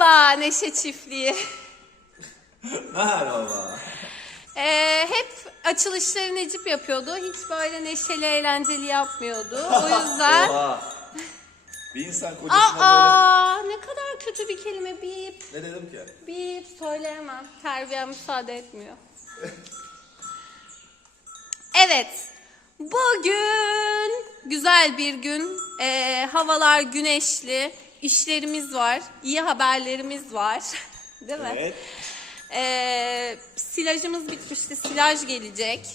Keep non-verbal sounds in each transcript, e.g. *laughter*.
Merhaba Neşe Çiftliği. *laughs* Merhaba. Ee, hep açılışları Necip yapıyordu. Hiç böyle neşeli eğlenceli yapmıyordu. O *laughs* yüzden... Oha. Bir insan kocasına Aa, ne kadar kötü bir kelime bip. böyle... Ne dedim ki? Bip söyleyemem. Terbiyem müsaade etmiyor. *laughs* Evet. Bugün güzel bir gün. Ee, havalar güneşli. İşlerimiz var. iyi haberlerimiz var. *laughs* Değil mi? Evet. Ee, silajımız bitmişti. Silaj gelecek.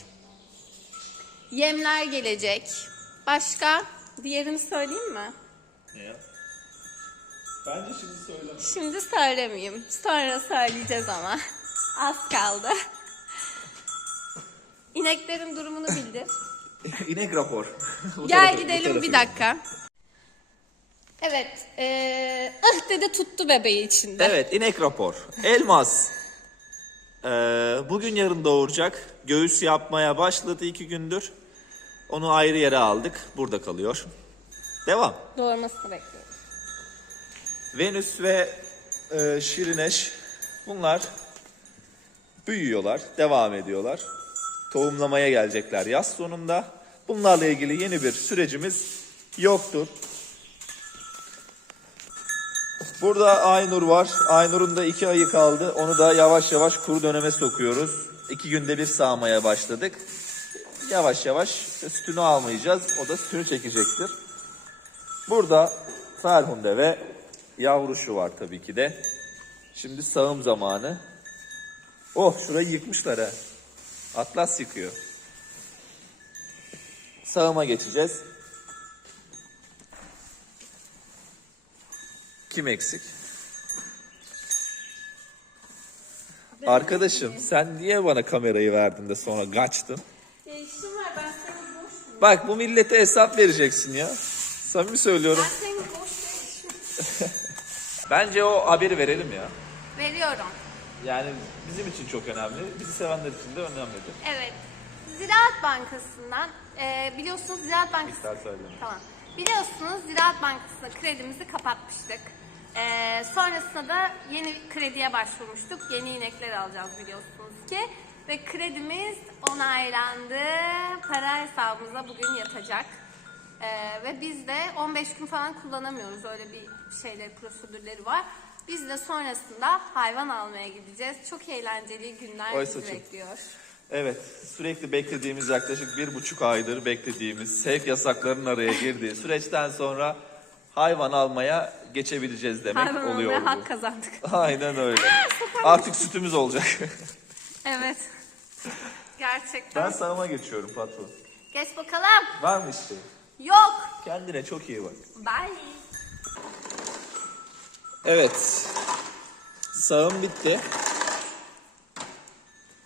Yemler gelecek. Başka? Diğerini söyleyeyim mi? Ne ya? Bence şimdi söyle. Şimdi söylemeyeyim. Sonra söyleyeceğiz ama. *laughs* Az kaldı. İneklerin durumunu bildir. *laughs* İnek rapor. Gel gidelim bir dakika. Evet. Ee, ıh dedi tuttu bebeği içinde. Evet inek rapor. Elmas. Ee, bugün yarın doğuracak. Göğüs yapmaya başladı iki gündür. Onu ayrı yere aldık. Burada kalıyor. Devam. Doğurmasını bekliyoruz. Venüs ve e, Şirineş bunlar büyüyorlar, devam ediyorlar. Tohumlamaya gelecekler yaz sonunda. Bunlarla ilgili yeni bir sürecimiz yoktur. Burada Aynur var. Aynur'un da iki ayı kaldı. Onu da yavaş yavaş kuru döneme sokuyoruz. İki günde bir sağmaya başladık. Yavaş yavaş sütünü almayacağız. O da sütünü çekecektir. Burada Ferhunde ve yavruşu var tabii ki de. Şimdi sağım zamanı. Oh şurayı yıkmışlar ha. Atlas yıkıyor. Sağıma geçeceğiz. Kim eksik? Arkadaşım sen niye bana kamerayı verdin de sonra kaçtın? Ya işim var ben seni boş Bak bu millete hesap vereceksin ya. Samimi söylüyorum. Ben seni boş *laughs* Bence o haberi verelim ya. Veriyorum. Yani bizim için çok önemli. Bizi sevenler için de önemlidir. Evet. Ziraat Bankası'ndan e, biliyorsunuz Ziraat Bankası Miktar söyleme. Tamam. Biliyorsunuz Ziraat Bankası'na kredimizi kapatmıştık. E, sonrasında da yeni krediye başvurmuştuk. Yeni inekler alacağız biliyorsunuz ki. Ve kredimiz onaylandı. Para hesabımıza bugün yatacak. E, ve biz de 15 gün falan kullanamıyoruz. Öyle bir şeyler, prosedürleri var. Biz de sonrasında hayvan almaya gideceğiz. Çok eğlenceli günler Oy bizi bekliyor. Evet, sürekli beklediğimiz yaklaşık bir buçuk aydır beklediğimiz sevk yasaklarının araya girdiği süreçten sonra hayvan almaya geçebileceğiz demek Hayvan oluyor bu. hak kazandık. Aynen öyle. *laughs* Artık sütümüz olacak. Evet. Gerçekten. ben sağıma geçiyorum patron. Geç bakalım. Var mı isteğin? Yok. Kendine çok iyi bak. Bye. Evet. Sağım bitti.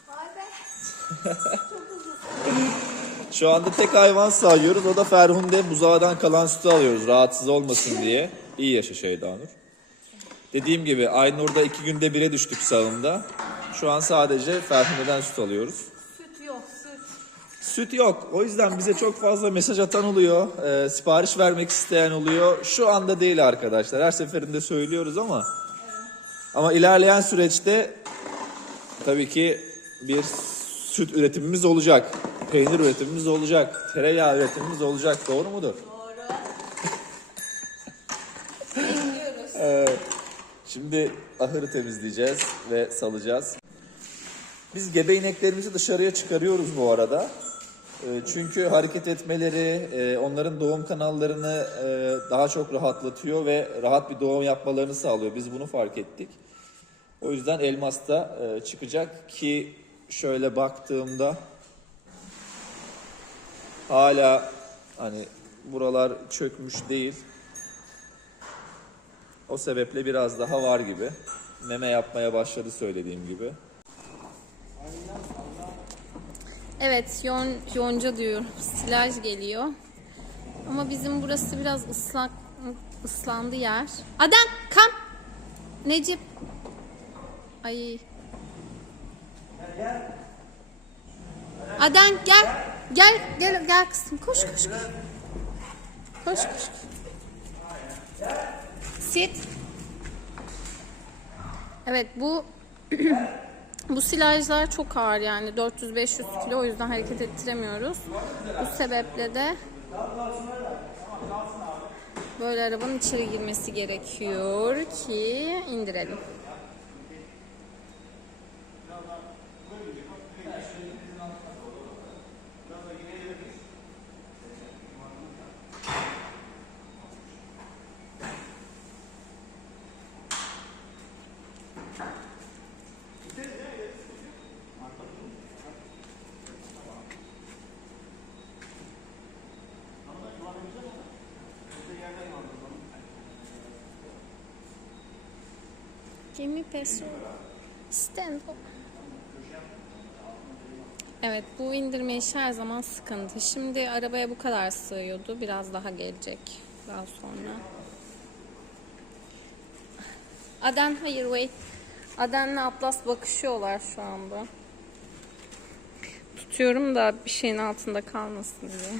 Vay be. *laughs* Şu anda tek hayvan sağıyoruz. O da Ferhunde buzağdan kalan sütü alıyoruz. Rahatsız olmasın diye. İyi yaşa Şeydanur. Dediğim gibi Aynur'da iki günde bire düştük sağımda. Şu an sadece Ferhunde'den süt alıyoruz. Süt yok süt. Süt yok. O yüzden bize çok fazla mesaj atan oluyor. Ee, sipariş vermek isteyen oluyor. Şu anda değil arkadaşlar. Her seferinde söylüyoruz ama. Ama ilerleyen süreçte tabii ki bir süt üretimimiz olacak. Peynir üretimimiz olacak. Tereyağı üretimimiz olacak. Doğru mudur? Doğru. Bekliyoruz. *laughs* Şimdi ahırı temizleyeceğiz ve salacağız. Biz gebe ineklerimizi dışarıya çıkarıyoruz bu arada. Ee, Çünkü hareket etmeleri, e, onların doğum kanallarını e, daha çok rahatlatıyor ve rahat bir doğum yapmalarını sağlıyor. Biz bunu fark ettik. O yüzden elmas da e, çıkacak ki şöyle baktığımda hala hani buralar çökmüş değil. O sebeple biraz daha var gibi. Meme yapmaya başladı söylediğim gibi. Evet yon, yonca diyorum. Silaj geliyor. Ama bizim burası biraz ıslak ıslandı yer. Aden kam. Necip. Ay. Aden gel. Gel gel gel kızım. Koş koş koş. Koş koş. Sit. Evet bu *clears throat* bu silajlar çok ağır yani 400-500 kilo o yüzden hareket ettiremiyoruz. Bu sebeple de böyle arabanın içeri girmesi gerekiyor ki indirelim. Give peso. Stand. Evet bu indirme işi her zaman sıkıntı. Şimdi arabaya bu kadar sığıyordu. Biraz daha gelecek daha sonra. Aden hayır wait. Aden'le Atlas bakışıyorlar şu anda. Tutuyorum da bir şeyin altında kalmasın diye.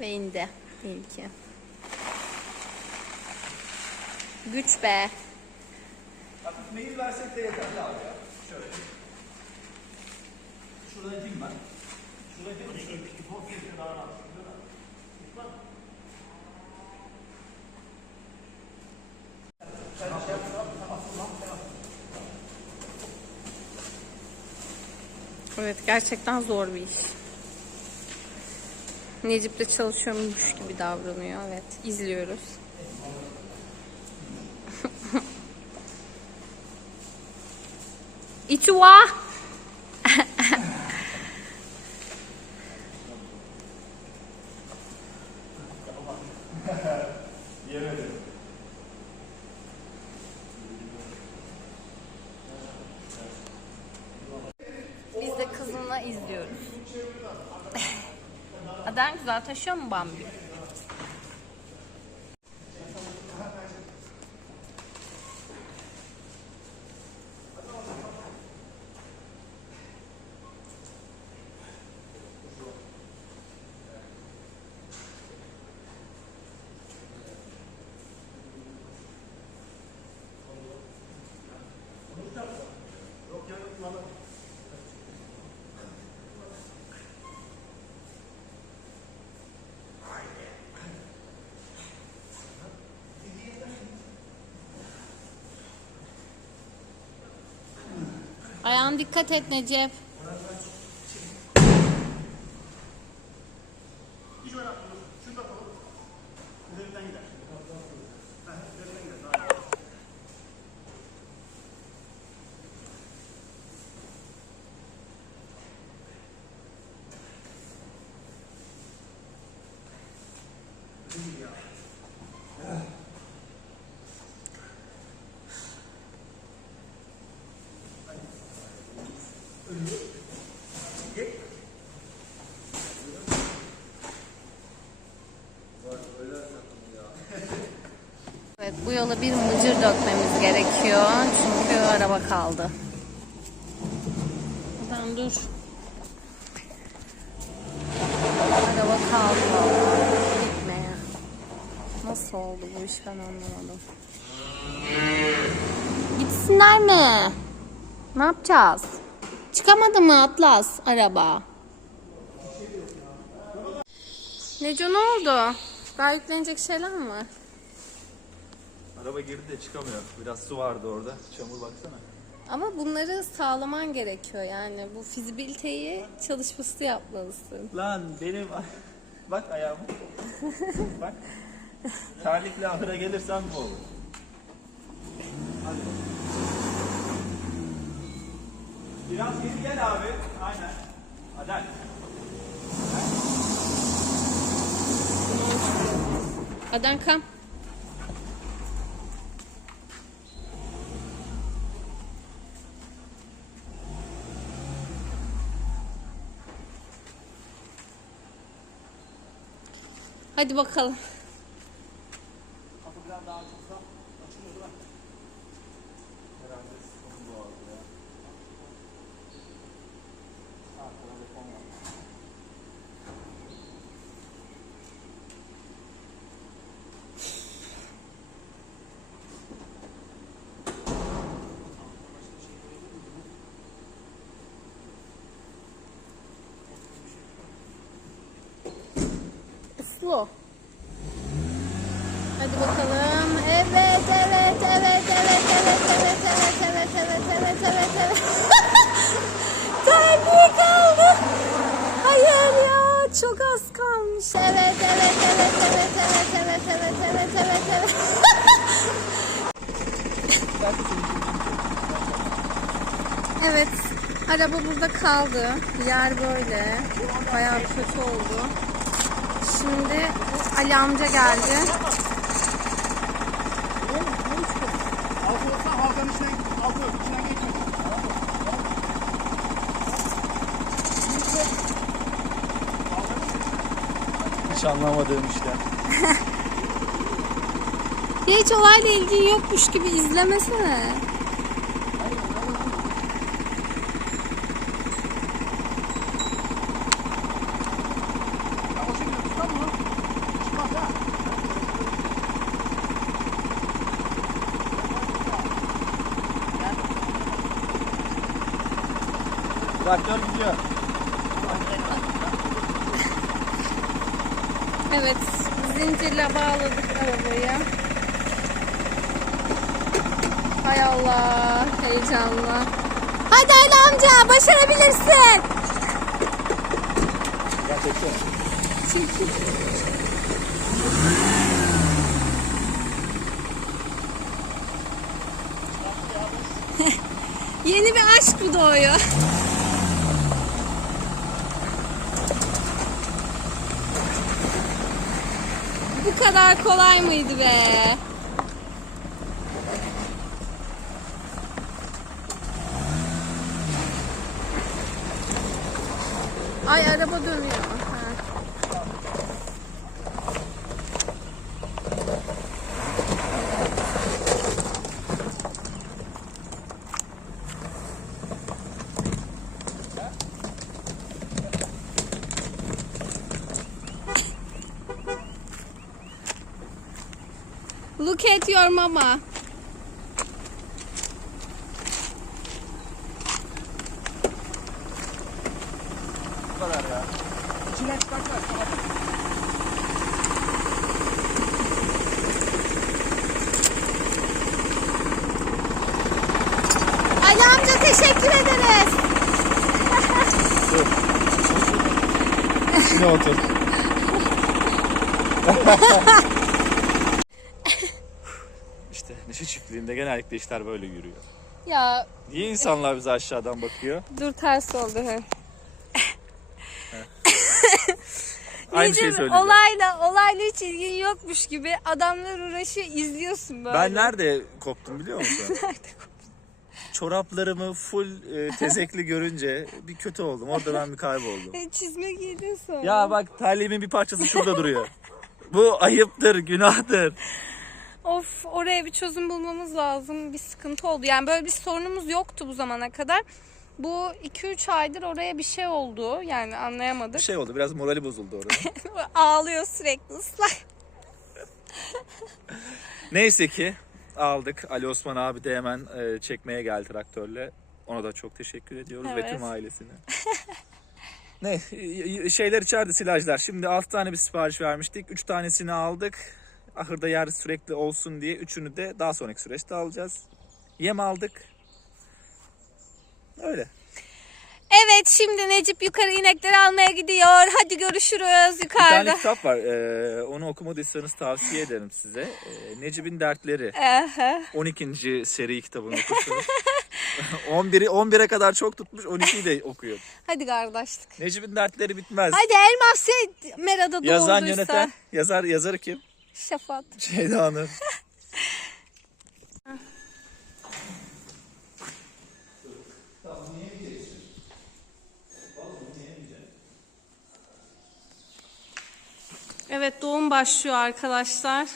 Ve indi ilki. Güç be. Hafif meyil versek de yeterli abi ya. Şöyle. Şurada ipim var. Şurada ipim var. Evet gerçekten zor bir iş. Necip de çalışıyormuş gibi davranıyor. Evet izliyoruz. *laughs* İçuva. Biz de kızımla izliyoruz. *laughs* Adan güzel taşıyor mu Bambi? Ayağın dikkat et Necip. Yola bir mıcır dökmemiz gerekiyor. Çünkü araba kaldı. Ben dur. Araba kaldı vallahi. Gitmeye. Nasıl oldu bu iş ben anlamadım. Gitsinler mi? Ne yapacağız? Çıkamadı mı Atlas araba? Neco ne oldu? Daha yüklenecek şeyler mi var? Araba girdi de çıkamıyor. Biraz su vardı orada. Çamur baksana. Ama bunları sağlaman gerekiyor yani. Bu fizibiliteyi çalışması yapmalısın. Lan benim... Bak ayağıma. Bak. Terlikle ahıra gelirsem bu olur. Hadi bakalım. Biraz geri gel abi. Aynen. Hadi. Adan kam. Hadi bakalım. Kapı biraz daha açılsa açılır değil mi? Herhalde sıkıntı doğaldı ya. Ha, telefon var. Mutlu. Hadi bakalım. Evet, evet, evet, evet, evet, evet, evet, evet, evet, evet, evet, evet. Terliği kaldı. Hayır ya, çok az kalmış. Evet, evet, evet, evet, evet, evet, evet, evet, evet, evet. Evet, araba burada kaldı. Yer böyle. Bayağı kötü oldu. Şimdi Ali amca geldi. Hiç anlamadığım işte. *laughs* Hiç olayla ilgili yokmuş gibi izlemesene. Evet, zincirle bağladık arabayı. Hay Allah, heyecanlı. Hadi Ali amca, başarabilirsin. Çekil. *laughs* Yeni bir aşk mı doğuyor? Bu kadar kolay mıydı be? Ay araba dönüyor. Ha. Look at your mama. Bu kadar ya. Ali amca teşekkür ederiz. Şimdi *laughs* otur. *laughs* neşe çiftliğinde genellikle işler böyle yürüyor. Ya Niye insanlar bize aşağıdan bakıyor? dur ters oldu. He. *laughs* Aynı şeyi Necip, söyleyeceğim. Olayla, olayla hiç ilgin yokmuş gibi adamlar uğraşıyor izliyorsun böyle. Ben nerede koptum biliyor musun? *laughs* Çoraplarımı full e, tezekli görünce bir kötü oldum. Orada ben bir kayboldum. E, Çizme giydin sonra. Ya bak terliğimin bir parçası şurada duruyor. Bu ayıptır, günahtır. Of oraya bir çözüm bulmamız lazım. Bir sıkıntı oldu. Yani böyle bir sorunumuz yoktu bu zamana kadar. Bu 2-3 aydır oraya bir şey oldu. Yani Bir anlayamadık. şey oldu, biraz morali bozuldu orada. *laughs* Ağlıyor sürekli ıslak. *laughs* Neyse ki aldık. Ali Osman abi de hemen e, çekmeye geldi traktörle. Ona da çok teşekkür ediyoruz ve Evet. tüm ailesine. *laughs* ne şeyler içeride silajlar. Şimdi 6 tane bir sipariş vermiştik. 3 tanesini aldık. Ahırda yer sürekli olsun diye üçünü de daha sonraki süreçte alacağız. Yem aldık. Öyle. Evet şimdi Necip yukarı inekleri almaya gidiyor. Hadi görüşürüz Bir tane yukarıda. kitap var. Ee, onu okumadıysanız tavsiye ederim size. Ee, Necip'in Dertleri. Aha. 12. seri kitabını okursunuz. *laughs* 11'i 11'e kadar çok tutmuş. 12'yi de okuyor. Hadi kardeşlik. Necip'in dertleri bitmez. Hadi elmas Mera'da doğduysa. Yazan yöneten, yazar yazarı kim? Şafat. *laughs* Şeyda Hanım. Evet doğum başlıyor arkadaşlar.